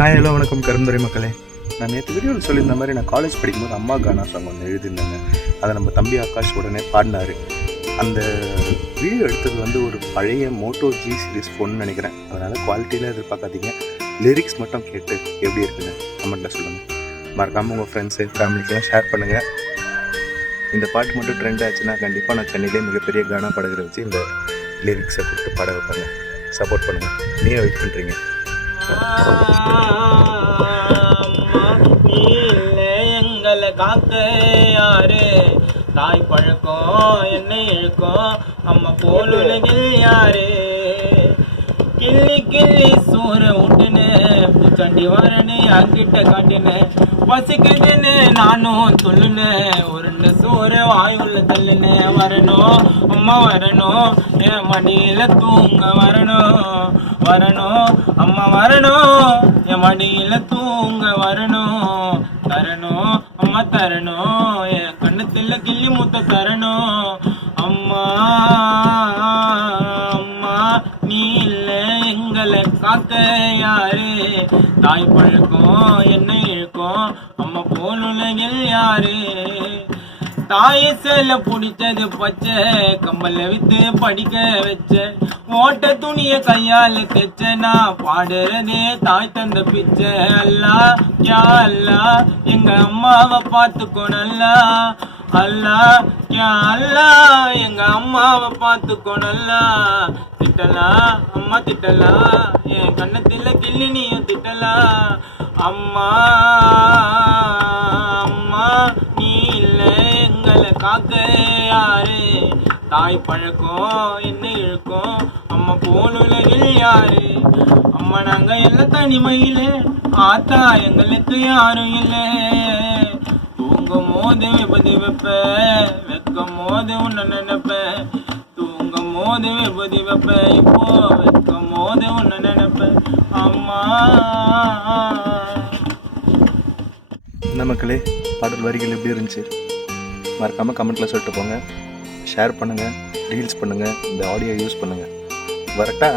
Hello வணக்கம் கரும்புரை மக்களே. நான் நேற்று வீடியோவில் சொல்லியிருந்த மாதிரி நான் காலேஜ் படிக்கும்போது அம்மா கானா சாங் ஒன்று எழுதியிருந்தேங்க. அதை நம்ம தம்பி ஆகாஷ் உடனே பாடினார். அந்த வீடியோ எடுத்தது ஒரு பழைய மோட்டோ ஜி சீரிஸ் ஃபோன்னு நினைக்கிறேன். அதனால் குவாலிட்டியில் எதிர்பார்க்காதீங்க. லிரிக்ஸ் மட்டும் கேட்டு எப்படி இருக்குன்னு கமெண்ட்டில் சொல்லுங்கள். மறக்காமல் உங்கள் ஃப்ரெண்ட்ஸு ஃபேமிலிக்கெலாம் ஷேர் பண்ணுங்கள். இந்த பாட்டு மட்டும் ட்ரெண்ட் ஆச்சுன்னா கண்டிப்பாக நான் சென்னையிலே மிகப்பெரிய கானா பாடகரை வச்சு இந்த லிரிக்ஸை கொடுத்து பாட வைப்பாங்க. சப்போர்ட் பண்ணுங்கள். நீங்கள் வெயிட் பண்ணுறீங்க. எங்களை காக்க யாரு? தாய் பழக்கம் என்ன இழுக்கும்? அம்மா போல் உலகில் யாரு? கிள்ளி கிள்ளி சோற விட்டுன்னு பூச்சாண்டி வரனே அங்கிட்ட காட்டின பசிக்குதுன்னு நானும் சொல்லுன்னு ஒரு சோற வாயுள்ள தள்ளுன்னு வரணும். அம்மா வரணும், என் மடியில தூங்க வரணும். அம்மா வரணும், என் மடியில தூங்க வரணும். தரணும் அம்மா தரணும், என் கண்ணத்துல கிள்ளி மூத்த தரணும். அம்மா அம்மா நீ இல்ல எங்களை காக்க யாரு? தாய் பழக்கம் என்ன இழுக்கும்? அம்மா போல் உலகில் யாரு? தாய சேல பிடிச்சது பச்சை கம்பல வித்து படிக்க வச்ச ஓட்ட துணிய கையால தைச்ச நான் பாடுறதே தாய் தந்த பிச்சை. அல்லா யா அல்லா எங்க அம்மாவை பார்த்துக்கோ நல்லா. அல்லா யா அல்லா எங்க அம்மாவை பார்த்துக்கோ நல்லா. திட்டலாம் அம்மா திட்டலாம், என் கண்ணத்துல கிள்ளி நீயும் திட்டலாம். அம்மா அம்மா நீ இல்ல எங்களை காக்க யாரு? தாய் பழக்கம் என்ன இழுக்கும்? அம்மா போல் உலகில் யாரு? அம்மா நாங்க எல்லாம் தனிமையில ஆத்தா எங்களுக்கு யாரும் இல்லை. தூங்கும் போது விபதி வைப்ப, வைக்கும் போது உன்ன நினைப்ப. தூங்கும் போது விபதி வைப்ப, இப்போ வைக்கும் போது உன்ன நினைப்ப. அம்மா இந்த மக்களே, பாடல் வரிகள் எப்படி இருந்துச்சு மறக்காமல் கமெண்ட்டில் சொல்லிட்டு போங்க. ஷேர் பண்ணுங்கள், ரீல்ஸ் பண்ணுங்கள், இந்த ஆடியோ யூஸ் பண்ணுங்கள். வரட்டா?